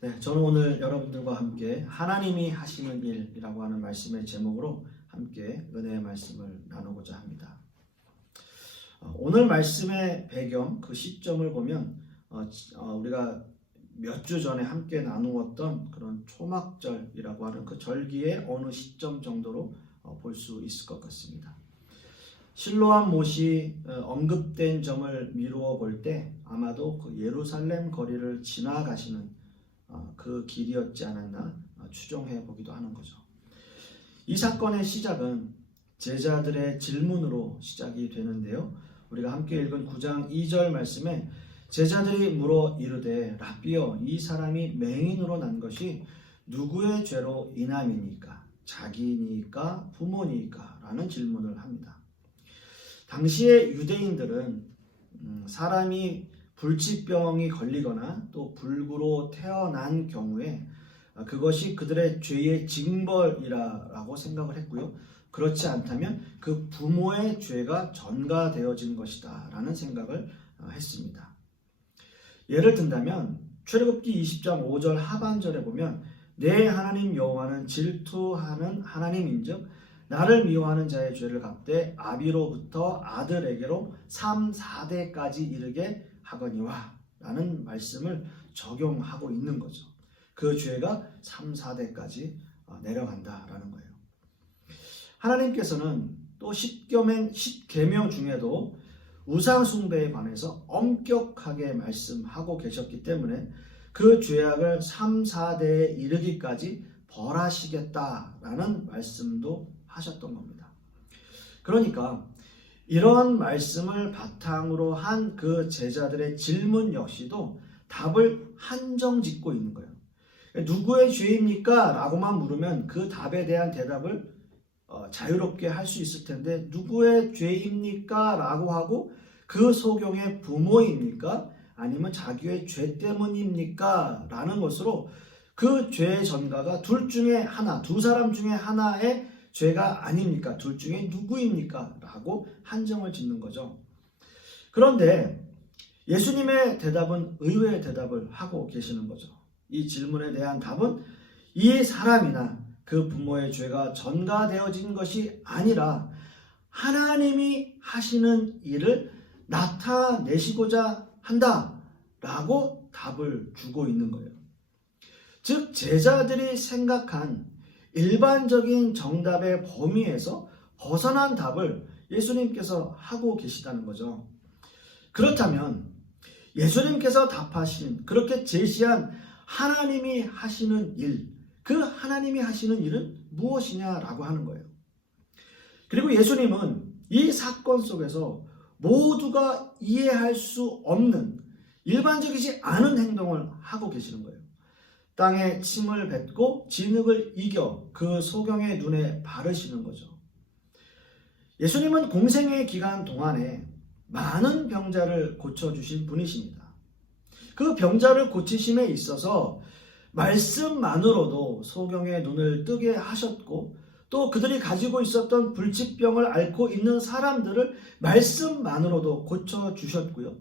저는 오늘 여러분들과 함께 하나님이 하시는 일이라고 하는 말씀의 제목으로 함께 은혜의 말씀을 나누고자 합니다. 오늘 말씀의 배경, 그 시점을 보면 우리가 몇 주 전에 함께 나누었던 그런 초막절이라고 하는 그 절기의 어느 시점 정도로 볼 수 있을 것 같습니다. 실로암 못이 언급된 점을 미루어 볼 때 아마도 그 예루살렘 거리를 지나가시는 그 길이었지 않았나 추정해 보기도 하는 거죠. 이 사건의 시작은 제자들의 질문으로 시작이 되는데요. 우리가 함께 읽은 9장 2절 말씀에 제자들이 물어 이르되 라삐여, 이 사람이 맹인으로 난 것이 누구의 죄로 인함이니까? 자기니까 부모니까? 라는 질문을 합니다. 당시의 유대인들은 사람이 불치병이 걸리거나 또 불구로 태어난 경우에 그것이 그들의 죄의 징벌이라고 생각을 했고요. 그렇지 않다면 그 부모의 죄가 전가되어진 것이다 라는 생각을 했습니다. 예를 든다면 출애굽기 20장 5절 하반절에 보면 내 하나님 여호와는 질투하는 하나님인즉 나를 미워하는 자의 죄를 갚되 아비로부터 아들에게로 3, 4대까지 이르게 하거니와 라는 말씀을 적용하고 있는 거죠. 그 죄가 3, 4대까지 내려간다라는 거예요. 하나님께서는 또 10계명 중에도 우상 숭배에 관해서 엄격하게 말씀하고 계셨기 때문에 그 죄악을 3, 4대에 이르기까지 벌하시겠다라는 말씀도 하셨던 겁니다. 그러니까 이런 말씀을 바탕으로 한 그 제자들의 질문 역시도 답을 한정 짓고 있는 거예요. 누구의 죄입니까? 라고만 물으면 그 답에 대한 대답을 자유롭게 할 수 있을 텐데 누구의 죄입니까? 라고 하고 그 소경의 부모입니까? 아니면 자기의 죄 때문입니까? 라는 것으로 그 죄의 전가가 둘 중에 하나, 두 사람 중에 하나의 죄가 아닙니까? 둘 중에 누구입니까? 라고 한정을 짓는 거죠. 그런데 예수님의 대답은 의외의 대답을 하고 계시는 거죠. 이 질문에 대한 답은 이 사람이나 그 부모의 죄가 전가되어진 것이 아니라 하나님이 하시는 일을 나타내시고자 한다라고 답을 주고 있는 거예요. 즉 제자들이 생각한 일반적인 정답의 범위에서 벗어난 답을 예수님께서 하고 계시다는 거죠. 그렇다면 예수님께서 답하신, 그렇게 제시한 하나님이 하시는 일, 그 하나님이 하시는 일은 무엇이냐라고 하는 거예요. 그리고 예수님은 이 사건 속에서 모두가 이해할 수 없는 일반적이지 않은 행동을 하고 계시는 거예요. 땅에 침을 뱉고 진흙을 이겨 그 소경의 눈에 바르시는 거죠. 예수님은 공생의 기간 동안에 많은 병자를 고쳐주신 분이십니다. 그 병자를 고치심에 있어서 말씀만으로도 소경의 눈을 뜨게 하셨고 또 그들이 가지고 있었던 불치병을 앓고 있는 사람들을 말씀만으로도 고쳐주셨고요.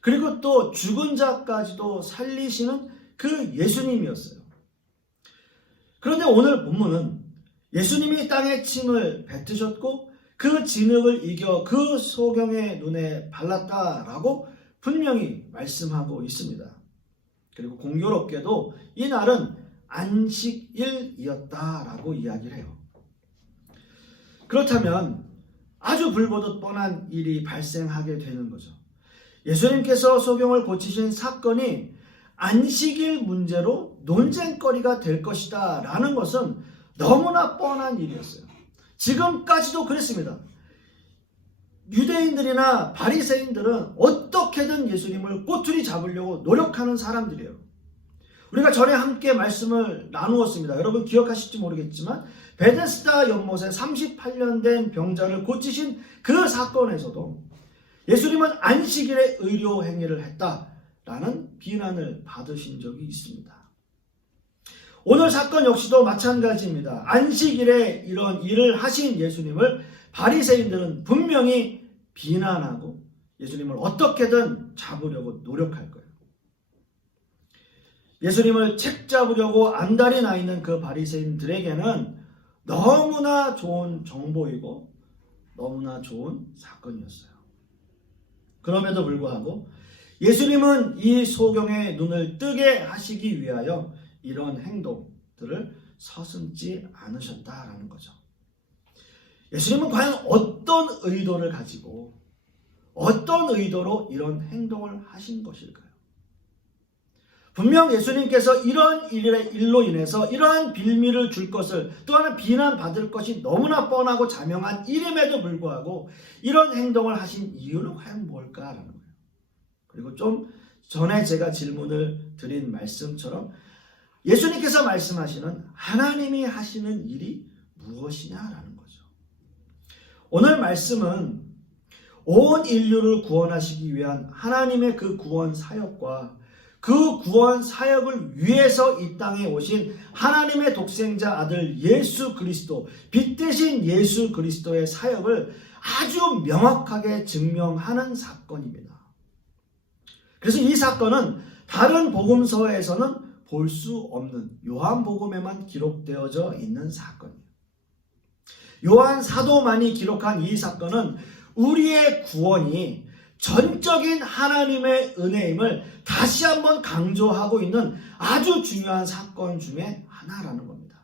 그리고 또 죽은 자까지도 살리시는 그 예수님이었어요. 그런데 오늘 본문은 예수님이 땅에 침을 뱉으셨고 그 진흙을 이겨 그 소경의 눈에 발랐다라고 분명히 말씀하고 있습니다. 그리고 공교롭게도 이 날은 안식일이었다라고 이야기를 해요. 그렇다면 아주 불보듯 뻔한 일이 발생하게 되는 거죠. 예수님께서 소경을 고치신 사건이 안식일 문제로 논쟁거리가 될 것이다 라는 것은 너무나 뻔한 일이었어요. 지금까지도 그랬습니다. 유대인들이나 바리새인들은 어떻게든 예수님을 꼬투리 잡으려고 노력하는 사람들이에요. 우리가 전에 함께 말씀을 나누었습니다. 여러분 기억하실지 모르겠지만 베데스다 연못에 38년 된 병자를 고치신 그 사건에서도 예수님은 안식일에 의료 행위를 했다라는 비난을 받으신 적이 있습니다. 오늘 사건 역시도 마찬가지입니다. 안식일에 이런 일을 하신 예수님을 바리새인들은 분명히 비난하고 예수님을 어떻게든 잡으려고 노력할 거예요. 예수님을 책잡으려고 안달이 나 있는 그 바리새인들에게는 너무나 좋은 정보이고 너무나 좋은 사건이었어요. 그럼에도 불구하고 예수님은 이 소경의 눈을 뜨게 하시기 위하여 이런 행동들을 서슴지 않으셨다라는 거죠. 예수님은 과연 어떤 의도를 가지고 어떤 의도로 이런 행동을 하신 것일까요? 분명 예수님께서 이런 일로 인해서 이러한 빌미를 줄 것을 또한 비난받을 것이 너무나 뻔하고 자명한 일임에도 불구하고 이런 행동을 하신 이유는 과연 뭘까라는 거예요. 그리고 좀 전에 제가 질문을 드린 말씀처럼 예수님께서 말씀하시는 하나님이 하시는 일이 무엇이냐라는 거죠. 오늘 말씀은 온 인류를 구원하시기 위한 하나님의 그 구원 사역과 그 구원 사역을 위해서 이 땅에 오신 하나님의 독생자 아들 예수 그리스도, 빛 대신 예수 그리스도의 사역을 아주 명확하게 증명하는 사건입니다. 그래서 이 사건은 다른 복음서에서는 볼 수 없는 요한복음에만 기록되어져 있는 사건이에요. 요한 사도만이 기록한 이 사건은 우리의 구원이 전적인 하나님의 은혜임을 다시 한번 강조하고 있는 아주 중요한 사건 중에 하나라는 겁니다.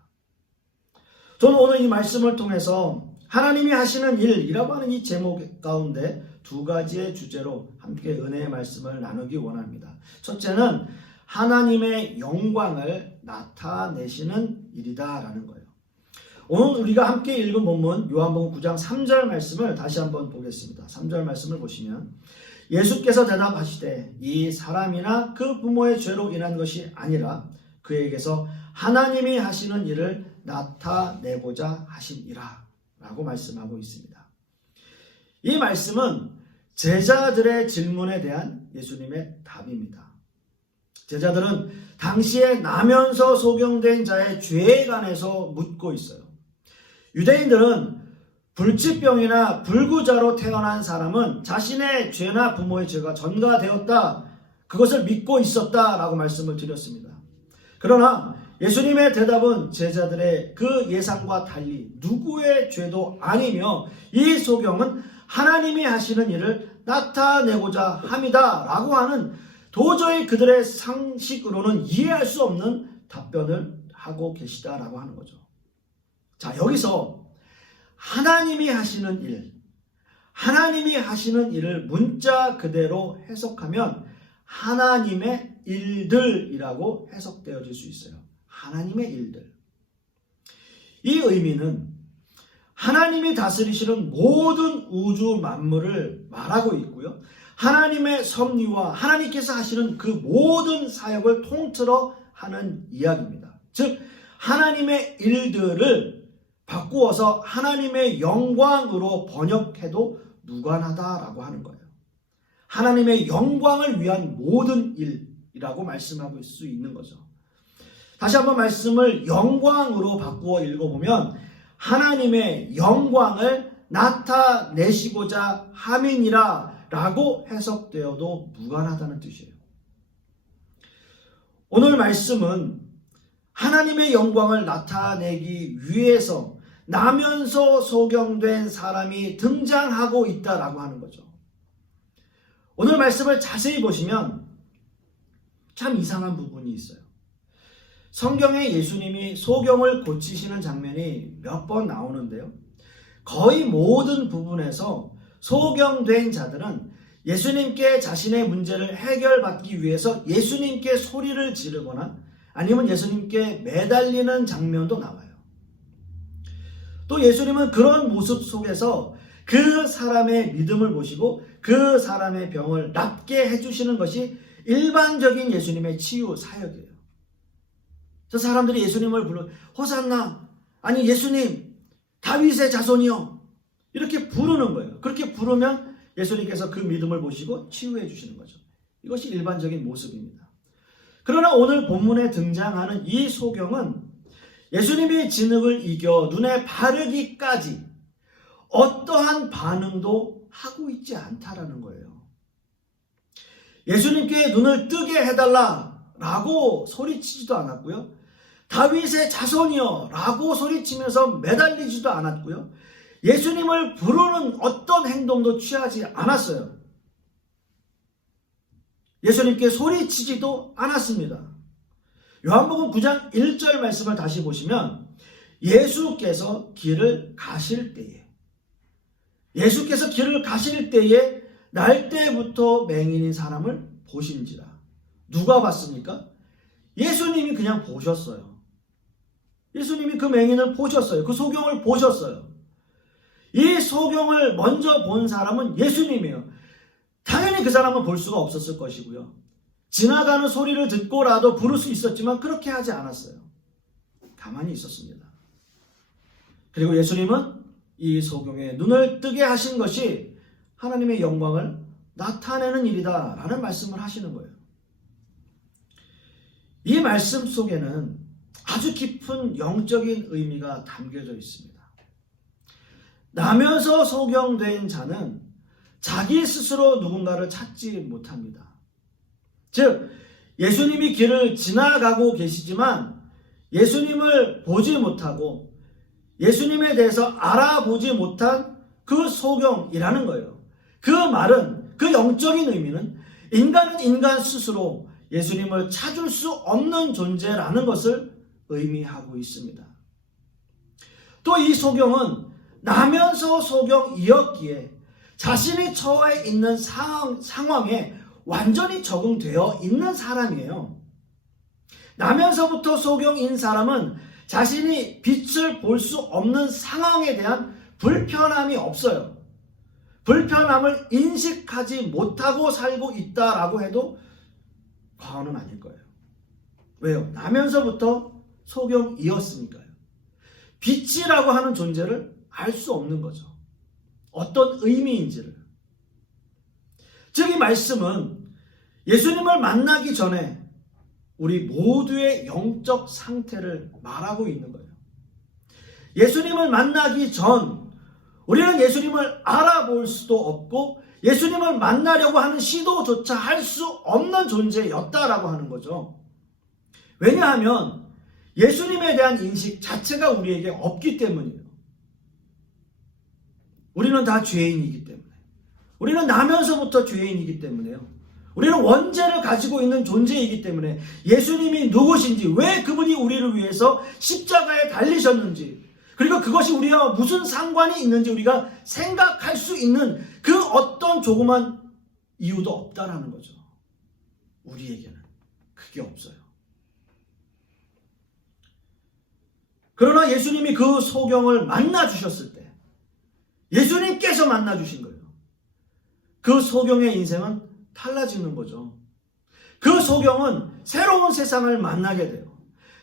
저는 오늘 이 말씀을 통해서 하나님이 하시는 일이라고 하는 이 제목 가운데 두 가지의 주제로 함께 은혜의 말씀을 나누기 원합니다. 첫째는 하나님의 영광을 나타내시는 일이다라는 거예요. 오늘 우리가 함께 읽은 본문 요한복음 9장 3절 말씀을 다시 한번 보겠습니다. 3절 말씀을 보시면 예수께서 대답하시되 이 사람이나 그 부모의 죄로 인한 것이 아니라 그에게서 하나님이 하시는 일을 나타내고자 하심이라 라고 말씀하고 있습니다. 이 말씀은 제자들의 질문에 대한 예수님의 답입니다. 제자들은 당시에 나면서 소경된 자의 죄에 관해서 묻고 있어요. 유대인들은 불치병이나 불구자로 태어난 사람은 자신의 죄나 부모의 죄가 전가되었다, 그것을 믿고 있었다라고 말씀을 드렸습니다. 그러나 예수님의 대답은 제자들의 그 예상과 달리 누구의 죄도 아니며 이 소경은 하나님이 하시는 일을 나타내고자 함이다 라고 하는 도저히 그들의 상식으로는 이해할 수 없는 답변을 하고 계시다라고 하는 거죠. 자, 여기서 하나님이 하시는 일, 하나님이 하시는 일을 문자 그대로 해석하면 하나님의 일들이라고 해석되어질 수 있어요. 하나님의 일들. 이 의미는 하나님이 다스리시는 모든 우주 만물을 말하고 있고요. 하나님의 섭리와 하나님께서 하시는 그 모든 사역을 통틀어 하는 이야기입니다. 즉 하나님의 일들을 바꾸어서 하나님의 영광으로 번역해도 무관하다라고 하는 거예요. 하나님의 영광을 위한 모든 일이라고 말씀하고 있을 수 있는 거죠. 다시 한번 말씀을 영광으로 바꾸어 읽어보면 하나님의 영광을 나타내시고자 함이니라 라고 해석되어도 무관하다는 뜻이에요. 오늘 말씀은 하나님의 영광을 나타내기 위해서 나면서 소경된 사람이 등장하고 있다라고 하는 거죠. 오늘 말씀을 자세히 보시면 참 이상한 부분이 있어요. 성경에 예수님이 소경을 고치시는 장면이 몇 번 나오는데요. 거의 모든 부분에서 소경된 자들은 예수님께 자신의 문제를 해결받기 위해서 예수님께 소리를 지르거나 아니면 예수님께 매달리는 장면도 나와요. 또 예수님은 그런 모습 속에서 그 사람의 믿음을 보시고 그 사람의 병을 낫게 해주시는 것이 일반적인 예수님의 치유 사역이에요. 저 사람들이 예수님을 불러 호산나, 아니 예수님 다윗의 자손이요, 이렇게 부르는 거예요. 그렇게 부르면 예수님께서 그 믿음을 보시고 치유해 주시는 거죠. 이것이 일반적인 모습입니다. 그러나 오늘 본문에 등장하는 이 소경은 예수님이 진흙을 이겨 눈에 바르기까지 어떠한 반응도 하고 있지 않다라는 거예요. 예수님께 눈을 뜨게 해달라 라고 소리치지도 않았고요. 다윗의 자손이여 라고 소리치면서 매달리지도 않았고요. 예수님을 부르는 어떤 행동도 취하지 않았어요. 예수님께 소리치지도 않았습니다. 요한복음 9장 1절 말씀을 다시 보시면 예수께서 길을 가실 때에 날때부터 맹인인 사람을 보신지라. 누가 봤습니까? 예수님이 그냥 보셨어요. 예수님이 그 맹인을 보셨어요. 그 소경을 보셨어요. 이 소경을 먼저 본 사람은 예수님이에요. 당연히 그 사람은 볼 수가 없었을 것이고요. 지나가는 소리를 듣고라도 부를 수 있었지만 그렇게 하지 않았어요. 가만히 있었습니다. 그리고 예수님은 이 소경의 눈을 뜨게 하신 것이 하나님의 영광을 나타내는 일이다 라는 말씀을 하시는 거예요. 이 말씀 속에는 아주 깊은 영적인 의미가 담겨져 있습니다. 나면서 소경된 자는 자기 스스로 누군가를 찾지 못합니다. 즉 예수님이 길을 지나가고 계시지만 예수님을 보지 못하고 예수님에 대해서 알아보지 못한 그 소경이라는 거예요. 그 말은, 그 영적인 의미는 인간은 인간 스스로 예수님을 찾을 수 없는 존재라는 것을 의미하고 있습니다. 또 이 소경은 나면서 소경이었기에 자신이 처해 있는 상황에 완전히 적응되어 있는 사람이에요. 나면서부터 소경인 사람은 자신이 빛을 볼 수 없는 상황에 대한 불편함이 없어요. 불편함을 인식하지 못하고 살고 있다라고 해도 과언은 아닐 거예요. 왜요? 나면서부터 소경이었으니까요. 빛이라고 하는 존재를 알 수 없는 거죠. 어떤 의미인지를. 즉 이 말씀은 예수님을 만나기 전에 우리 모두의 영적 상태를 말하고 있는 거예요. 예수님을 만나기 전 우리는 예수님을 알아볼 수도 없고 예수님을 만나려고 하는 시도조차 할 수 없는 존재였다라고 하는 거죠. 왜냐하면 예수님에 대한 인식 자체가 우리에게 없기 때문이에요. 우리는 다 죄인이기 때문에. 우리는 나면서부터 죄인이기 때문에요. 우리는 원죄를 가지고 있는 존재이기 때문에 예수님이 누구신지, 왜 그분이 우리를 위해서 십자가에 달리셨는지, 그리고 그것이 우리와 무슨 상관이 있는지 우리가 생각할 수 있는 그 어떤 조그만 이유도 없다라는 거죠. 우리에게는 그게 없어요. 그러나 예수님이 그 소경을 만나 주셨을 때, 예수님께서 만나 주신 거예요. 그 소경의 인생은 달라지는 거죠. 그 소경은 새로운 세상을 만나게 돼요.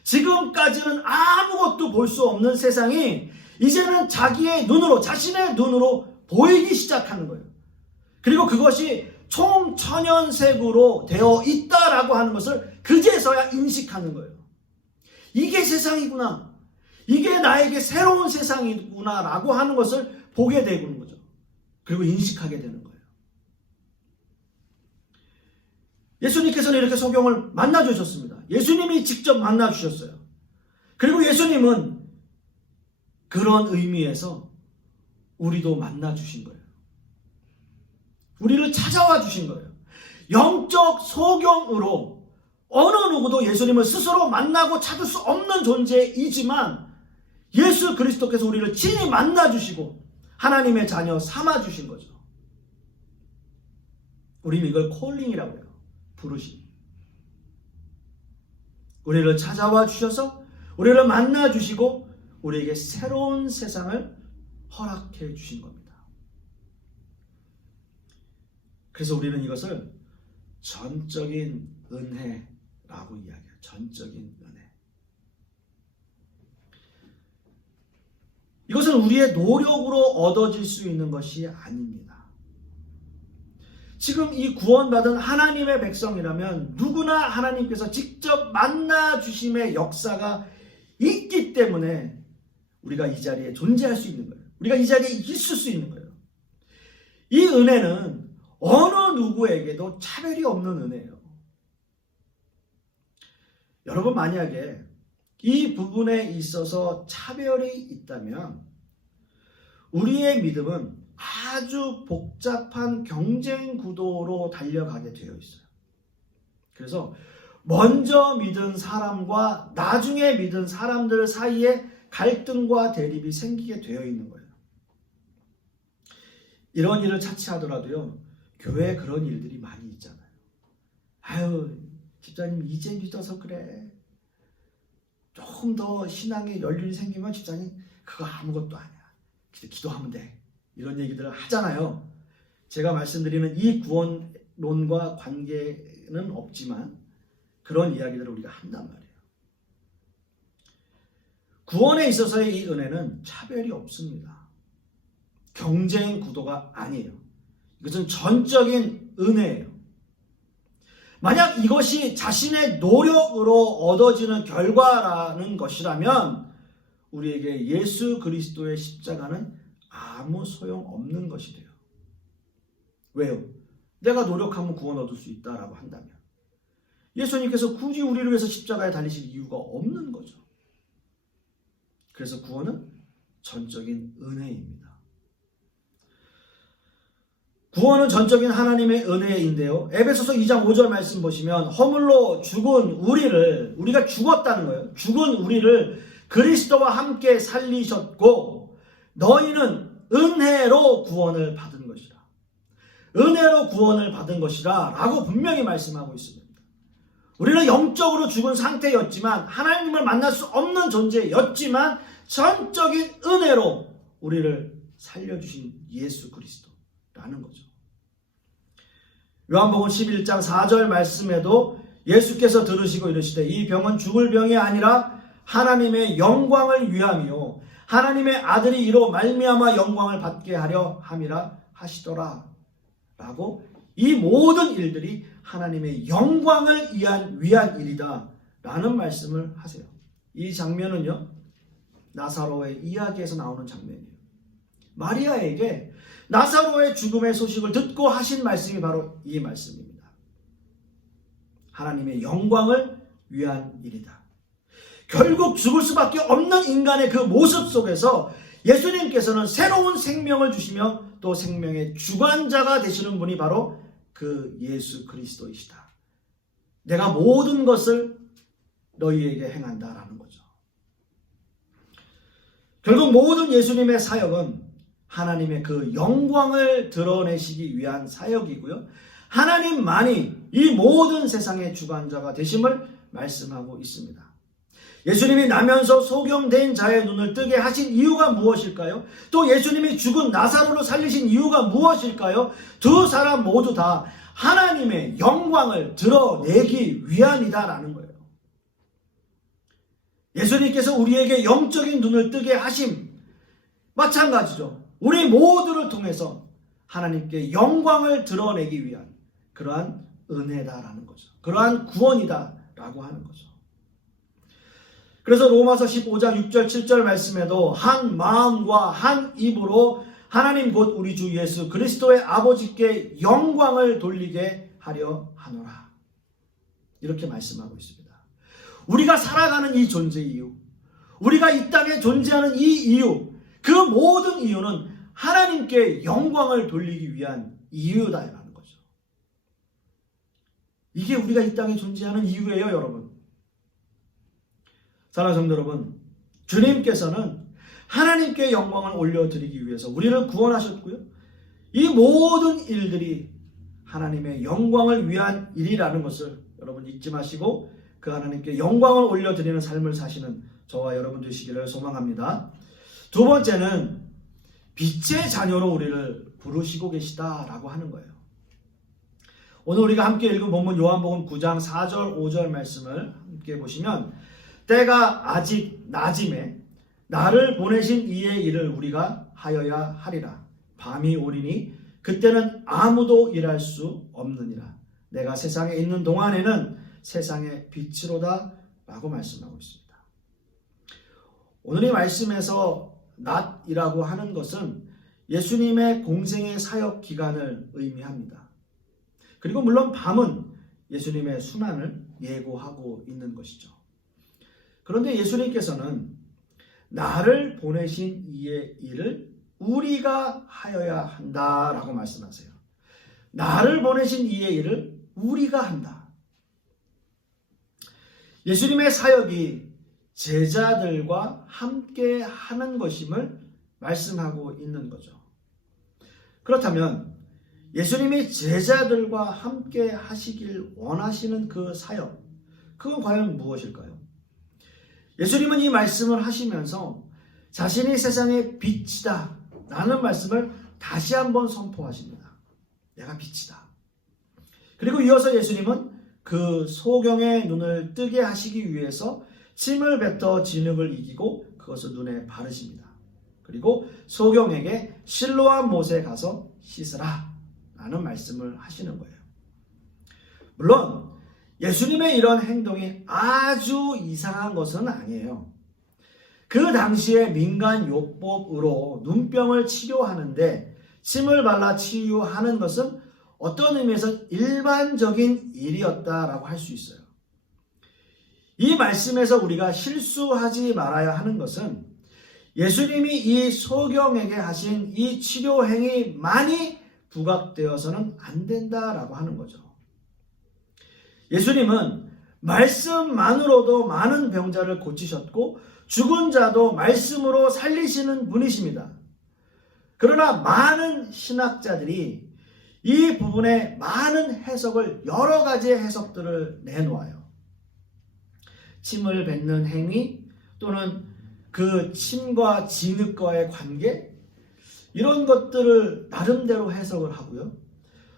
지금까지는 아무것도 볼 수 없는 세상이 이제는 자기의 눈으로, 자신의 눈으로 보이기 시작하는 거예요. 그리고 그것이 총천연색으로 되어 있다라고 하는 것을 그제서야 인식하는 거예요. 이게 세상이구나. 이게 나에게 새로운 세상이구나 라고 하는 것을 보게 되는 거죠. 그리고 인식하게 되는 거예요. 예수님께서는 이렇게 소경을 만나주셨습니다. 예수님이 직접 만나주셨어요. 그리고 예수님은 그런 의미에서 우리도 만나주신 거예요. 우리를 찾아와 주신 거예요. 영적 소경으로 어느 누구도 예수님을 스스로 만나고 찾을 수 없는 존재이지만 예수 그리스도께서 우리를 친히 만나주시고 하나님의 자녀 삼아주신 거죠. 우리는 이걸 콜링이라고 해요. 부르심. 우리를 찾아와 주셔서 우리를 만나 주시고 우리에게 새로운 세상을 허락해 주신 겁니다. 그래서 우리는 이것을 전적인 은혜라고 이야기해요. 전적인 은혜. 이것은 우리의 노력으로 얻어질 수 있는 것이 아닙니다. 지금 이 구원받은 하나님의 백성이라면 누구나 하나님께서 직접 만나주심의 역사가 있기 때문에 우리가 이 자리에 존재할 수 있는 거예요. 우리가 이 자리에 있을 수 있는 거예요. 이 은혜는 어느 누구에게도 차별이 없는 은혜예요. 여러분 만약에 이 부분에 있어서 차별이 있다면 우리의 믿음은 아주 복잡한 경쟁 구도로 달려가게 되어 있어요. 그래서 먼저 믿은 사람과 나중에 믿은 사람들 사이에 갈등과 대립이 생기게 되어 있는 거예요. 이런 일을 차치하더라도요, 교회에 그런 일들이 많이 있잖아요. 아유, 집사님 이제 믿어서 그래. 조금 더 신앙의 연륜이 생기면 집사님 그거 아무것도 아니야. 기도하면 돼. 이런 얘기들을 하잖아요. 제가 말씀드리는 이 구원론과 관계는 없지만 그런 이야기들을 우리가 한단 말이에요. 구원에 있어서의 이 은혜는 차별이 없습니다. 경쟁 구도가 아니에요. 이것은 전적인 은혜예요. 만약 이것이 자신의 노력으로 얻어지는 결과라는 것이라면 우리에게 예수 그리스도의 십자가는 아무 소용없는 것이 돼요. 왜요? 내가 노력하면 구원 얻을 수 있다라고 한다면 예수님께서 굳이 우리를 위해서 십자가에 달리실 이유가 없는 거죠. 그래서 구원은 전적인 은혜입니다. 구원은 전적인 하나님의 은혜인데요. 에베소서 2장 5절 말씀 보시면 허물로 죽은 우리가 죽었다는 거예요. 죽은 우리를 그리스도와 함께 살리셨고 너희는 은혜로 구원을 받은 것이라. 은혜로 구원을 받은 것이라 라고 분명히 말씀하고 있습니다. 우리는 영적으로 죽은 상태였지만 하나님을 만날 수 없는 존재였지만 전적인 은혜로 우리를 살려주신 예수 그리스도라는 거죠. 요한복음 11장 4절 말씀에도 예수께서 들으시고 이르시되 이 병은 죽을 병이 아니라 하나님의 영광을 위함이요 하나님의 아들이 이로 말미암아 영광을 받게 하려 함이라 하시더라 라고 이 모든 일들이 하나님의 영광을 위한 일이다 라는 말씀을 하세요. 이 장면은요 나사로의 이야기에서 나오는 장면이에요. 마리아에게 나사로의 죽음의 소식을 듣고 하신 말씀이 바로 이 말씀입니다. 하나님의 영광을 위한 일이다. 결국 죽을 수밖에 없는 인간의 그 모습 속에서 예수님께서는 새로운 생명을 주시며 또 생명의 주관자가 되시는 분이 바로 그 예수 그리스도이시다. 내가 모든 것을 너희에게 행한다라는 거죠. 결국 모든 예수님의 사역은 하나님의 그 영광을 드러내시기 위한 사역이고요. 하나님만이 이 모든 세상의 주관자가 되심을 말씀하고 있습니다. 예수님이 나면서 소경된 자의 눈을 뜨게 하신 이유가 무엇일까요? 또 예수님이 죽은 나사로를 살리신 이유가 무엇일까요? 두 사람 모두 다 하나님의 영광을 드러내기 위함이다라는 거예요. 예수님께서 우리에게 영적인 눈을 뜨게 하심 마찬가지죠. 우리 모두를 통해서 하나님께 영광을 드러내기 위한 그러한 은혜다라는 거죠. 그러한 구원이다라고 하는 거죠. 그래서 로마서 15장 6절 7절 말씀에도 한 마음과 한 입으로 하나님 곧 우리 주 예수 그리스도의 아버지께 영광을 돌리게 하려 하노라. 이렇게 말씀하고 있습니다. 우리가 살아가는 이 존재 이유, 우리가 이 땅에 존재하는 이 이유, 그 모든 이유는 하나님께 영광을 돌리기 위한 이유다라는 거죠. 이게 우리가 이 땅에 존재하는 이유예요, 여러분. 사랑하는 성도 여러분, 주님께서는 하나님께 영광을 올려드리기 위해서 우리를 구원하셨고요. 이 모든 일들이 하나님의 영광을 위한 일이라는 것을 여러분 잊지 마시고 그 하나님께 영광을 올려드리는 삶을 사시는 저와 여러분 되시기를 소망합니다. 두 번째는 빛의 자녀로 우리를 부르시고 계시다라고 하는 거예요. 오늘 우리가 함께 읽은 본문 요한복음 9장 4절 5절 말씀을 함께 보시면 때가 아직 낮임에 나를 보내신 이의 일을 우리가 하여야 하리라. 밤이 오리니 그때는 아무도 일할 수 없느니라. 내가 세상에 있는 동안에는 세상의 빛이로다 라고 말씀하고 있습니다. 오늘 이 말씀에서 낮이라고 하는 것은 예수님의 공생의 사역 기간을 의미합니다. 그리고 물론 밤은 예수님의 순환을 예고하고 있는 것이죠. 그런데 예수님께서는 나를 보내신 이의 일을 우리가 하여야 한다라고 말씀하세요. 나를 보내신 이의 일을 우리가 한다. 예수님의 사역이 제자들과 함께 하는 것임을 말씀하고 있는 거죠. 그렇다면 예수님이 제자들과 함께 하시길 원하시는 그 사역, 그건 과연 무엇일까요? 예수님은 이 말씀을 하시면서 자신이 세상의 빛이다 라는 말씀을 다시 한번 선포하십니다. 내가 빛이다. 그리고 이어서 예수님은 그 소경의 눈을 뜨게 하시기 위해서 침을 뱉어 진흙을 이기고 그것을 눈에 바르십니다. 그리고 소경에게 실로암 못에 가서 씻으라 라는 말씀을 하시는 거예요. 물론 예수님의 이런 행동이 아주 이상한 것은 아니에요. 그 당시에 민간 요법으로 눈병을 치료하는데 침을 발라 치유하는 것은 어떤 의미에서 일반적인 일이었다라고 할 수 있어요. 이 말씀에서 우리가 실수하지 말아야 하는 것은 예수님이 이 소경에게 하신 이 치료 행위만이 부각되어서는 안 된다라고 하는 거죠. 예수님은 말씀만으로도 많은 병자를 고치셨고 죽은 자도 말씀으로 살리시는 분이십니다. 그러나 많은 신학자들이 이 부분에 많은 해석을, 여러 가지의 해석들을 내놓아요. 침을 뱉는 행위 또는 그 침과 진흙과의 관계, 이런 것들을 나름대로 해석을 하고요.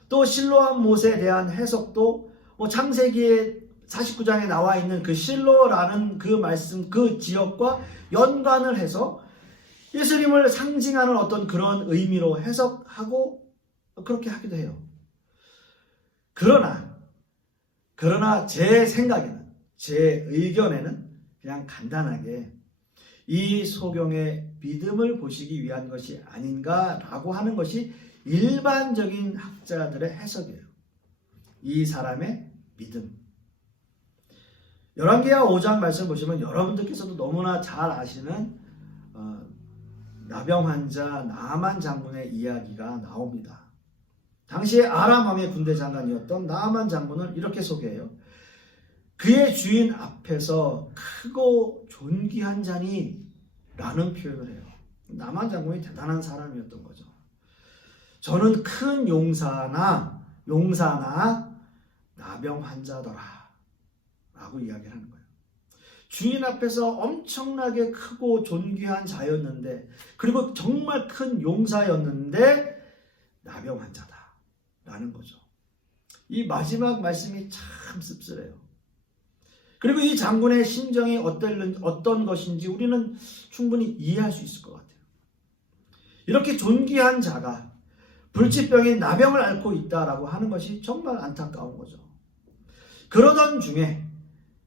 또 실로암 못에 대한 해석도 창세기의 49장에 나와 있는 그 실로라는 그 말씀, 그 지역과 연관을 해서 예수님을 상징하는 어떤 그런 의미로 해석하고 그렇게 하기도 해요. 그러나 제 생각에는, 제 의견에는 그냥 간단하게 이 소경의 믿음을 보시기 위한 것이 아닌가라고 하는 것이 일반적인 학자들의 해석이에요. 이 사람의 믿음. 열왕기하 5장 말씀 보시면 여러분들께서도 너무나 잘 아시는 나병 환자 나아만 장군의 이야기가 나옵니다. 당시에 아람 왕의 군대 장관이었던 나아만 장군을 이렇게 소개해요. 그의 주인 앞에서 크고 존귀한 자니 라는 표현을 해요. 나아만 장군이 대단한 사람이었던 거죠. 저는 큰 용사나 나병 환자더라 라고 이야기를 하는 거예요. 주인 앞에서 엄청나게 크고 존귀한 자였는데, 그리고 정말 큰 용사였는데 나병 환자다 라는 거죠. 이 마지막 말씀이 참 씁쓸해요. 그리고 이 장군의 심정이 어떤 것인지 우리는 충분히 이해할 수 있을 것 같아요. 이렇게 존귀한 자가 불치병인 나병을 앓고 있다라고 하는 것이 정말 안타까운 거죠. 그러던 중에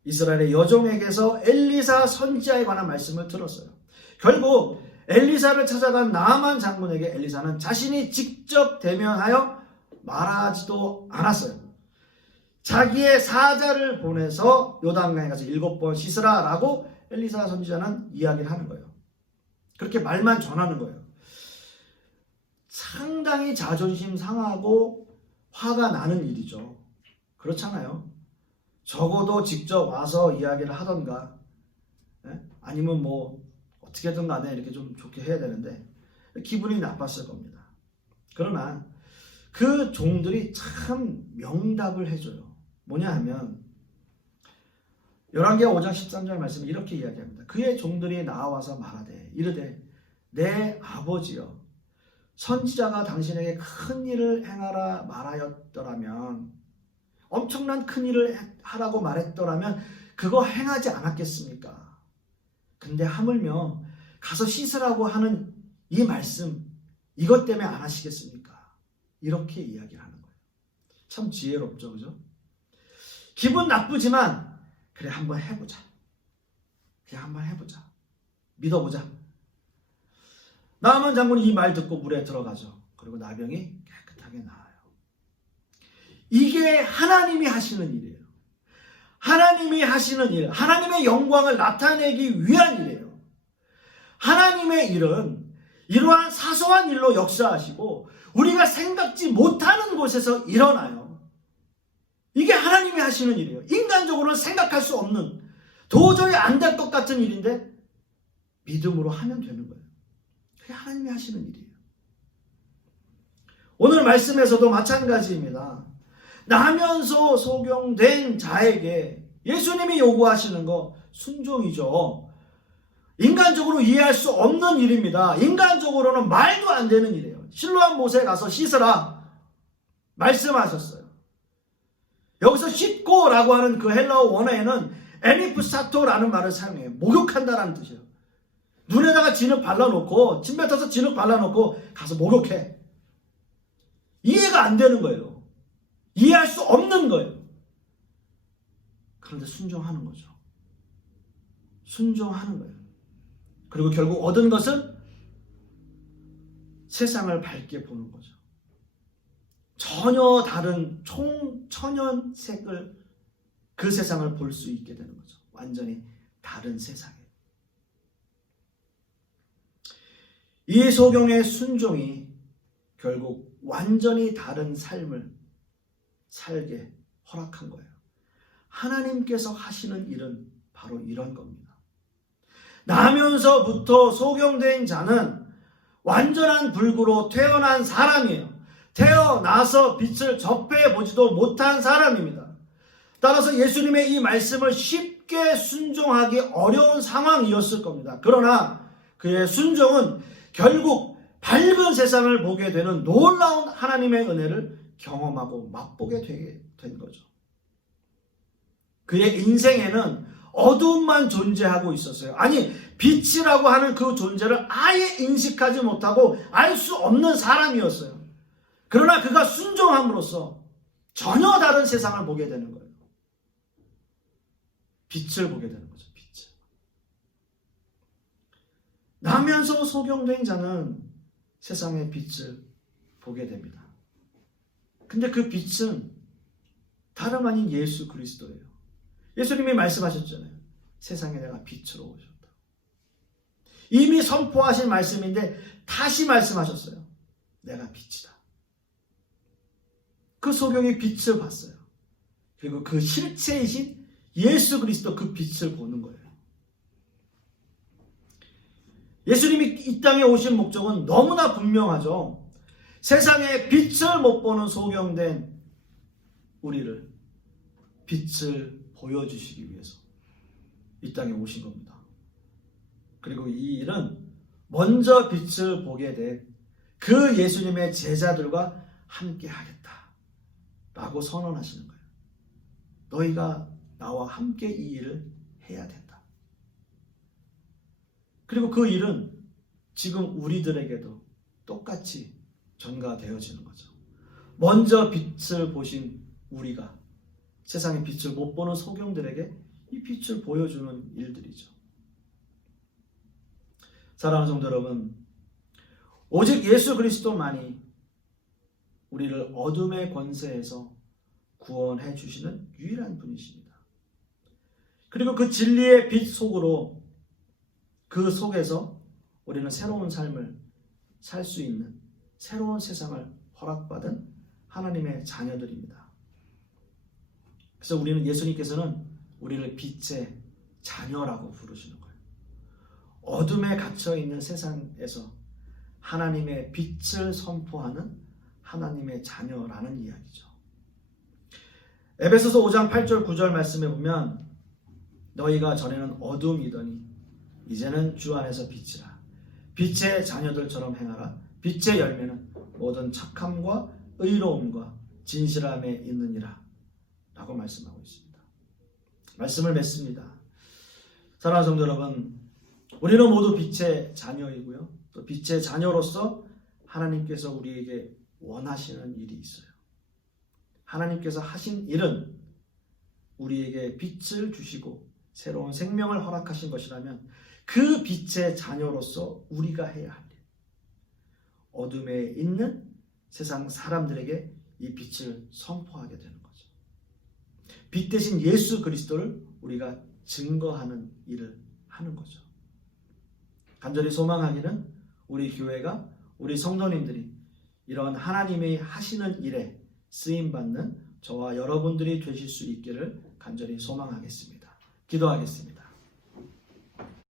이스라엘의 여종에게서 엘리사 선지자에 관한 말씀을 들었어요. 결국 엘리사를 찾아간 나아만 장군에게 엘리사는 자신이 직접 대면하여 말하지도 않았어요. 자기의 사자를 보내서 요단강에 가서 7번 씻으라 라고 엘리사 선지자는 이야기를 하는 거예요. 그렇게 말만 전하는 거예요. 상당히 자존심 상하고 화가 나는 일이죠. 그렇잖아요. 적어도 직접 와서 이야기를 하던가, 아니면 뭐 어떻게든 간에 이렇게 좀 좋게 해야 되는데 기분이 나빴을 겁니다. 그러나 그 종들이 참 명답을 해줘요. 뭐냐 하면 열왕기하 5장 13절 말씀은 이렇게 이야기합니다. 그의 종들이 나와서 말하되 이르되 내 아버지여, 선지자가 당신에게 큰 일을 행하라 말하였더라면, 엄청난 큰 일을 하라고 말했더라면 그거 행하지 않았겠습니까? 근데 하물며 가서 씻으라고 하는 이 말씀, 이것 때문에 안 하시겠습니까? 이렇게 이야기를 하는 거예요. 참 지혜롭죠, 그죠? 기분 나쁘지만 그래 한번 해보자. 그냥 한번 해보자. 믿어보자. 나아만 장군이 이 말 듣고 물에 들어가죠. 그리고 나병이 깨끗하게 나아요. 이게 하나님이 하시는 일이에요. 하나님이 하시는 일, 하나님의 영광을 나타내기 위한 일이에요. 하나님의 일은 이러한 사소한 일로 역사하시고 우리가 생각지 못하는 곳에서 일어나요. 이게 하나님이 하시는 일이에요. 인간적으로는 생각할 수 없는, 도저히 안 될 것 같은 일인데 믿음으로 하면 되는 거예요. 그게 하나님이 하시는 일이에요. 오늘 말씀에서도 마찬가지입니다. 나면서 소경된 자에게 예수님이 요구하시는 거 순종이죠. 인간적으로 이해할 수 없는 일입니다. 인간적으로는 말도 안 되는 일이에요. 실로암 못에 가서 씻으라 말씀하셨어요. 여기서 씻고라고 하는 그 헬라어 원어에는 에미프사토라는 말을 사용해요. 목욕한다라는 뜻이에요. 눈에다가 진흙 발라놓고, 침 뱉어서 진흙 발라놓고 가서 목욕해. 이해가 안 되는 거예요. 이해할 수 없는 거예요. 그런데 순종하는 거죠. 순종하는 거예요. 그리고 결국 얻은 것은 세상을 밝게 보는 거죠. 전혀 다른 총천연색을, 그 세상을 볼 수 있게 되는 거죠. 완전히 다른 세상에. 이 소경의 순종이 결국 완전히 다른 삶을 살게 허락한 거예요. 하나님께서 하시는 일은 바로 이런 겁니다. 나면서부터 소경된 자는 완전한 불구로 태어난 사람이에요. 태어나서 빛을 접해보지도 못한 사람입니다. 따라서 예수님의 이 말씀을 쉽게 순종하기 어려운 상황이었을 겁니다. 그러나 그의 순종은 결국 밝은 세상을 보게 되는 놀라운 하나님의 은혜를 경험하고 맛보게 되게 된 거죠. 그의 인생에는 어두움만 존재하고 있었어요. 아니, 빛이라고 하는 그 존재를 아예 인식하지 못하고 알 수 없는 사람이었어요. 그러나 그가 순종함으로써 전혀 다른 세상을 보게 되는 거예요. 빛을 보게 되는 거죠. 빛을. 나면서 소경된 자는 세상의 빛을 보게 됩니다. 근데 그 빛은 다름 아닌 예수 그리스도예요. 예수님이 말씀하셨잖아요. 세상에 내가 빛으로 오셨다. 이미 선포하신 말씀인데 다시 말씀하셨어요. 내가 빛이다. 그 소경이 빛을 봤어요. 그리고 그 실체이신 예수 그리스도 그 빛을 보는 거예요. 예수님이 이 땅에 오신 목적은 너무나 분명하죠. 세상에 빛을 못 보는 소경된 우리를 빛을 보여주시기 위해서 이 땅에 오신 겁니다. 그리고 이 일은 먼저 빛을 보게 된 그 예수님의 제자들과 함께 하겠다 라고 선언하시는 거예요. 너희가 나와 함께 이 일을 해야 된다. 그리고 그 일은 지금 우리들에게도 똑같이 전가되어지는 거죠. 먼저 빛을 보신 우리가 세상의 빛을 못 보는 소경들에게 이 빛을 보여주는 일들이죠. 사랑하는 성도 여러분, 오직 예수 그리스도만이 우리를 어둠의 권세에서 구원해 주시는 유일한 분이십니다. 그리고 그 진리의 빛 속으로, 그 속에서 우리는 새로운 삶을 살 수 있는 새로운 세상을 허락받은 하나님의 자녀들입니다. 그래서 우리는, 예수님께서는 우리를 빛의 자녀라고 부르시는 거예요. 어둠에 갇혀있는 세상에서 하나님의 빛을 선포하는 하나님의 자녀라는 이야기죠. 에베소서 5장 8절 9절 말씀에 보면 너희가 전에는 어둠이더니 이제는 주 안에서 빛이라. 빛의 자녀들처럼 행하라. 빛의 열매는 모든 착함과 의로움과 진실함에 있느니라 라고 말씀하고 있습니다. 말씀을 맺습니다. 사랑하는 성도 여러분, 우리는 모두 빛의 자녀이고요, 또 빛의 자녀로서 하나님께서 우리에게 원하시는 일이 있어요. 하나님께서 하신 일은 우리에게 빛을 주시고 새로운 생명을 허락하신 것이라면 그 빛의 자녀로서 우리가 해야 할 일, 어둠에 있는 세상 사람들에게 이 빛을 선포하게 되는 거죠. 빛 대신 예수 그리스도를 우리가 증거하는 일을 하는 거죠. 간절히 소망하기는 우리 교회가, 우리 성도님들이 이런 하나님의 하시는 일에 쓰임받는 저와 여러분들이 되실 수 있기를 간절히 소망하겠습니다. 기도하겠습니다.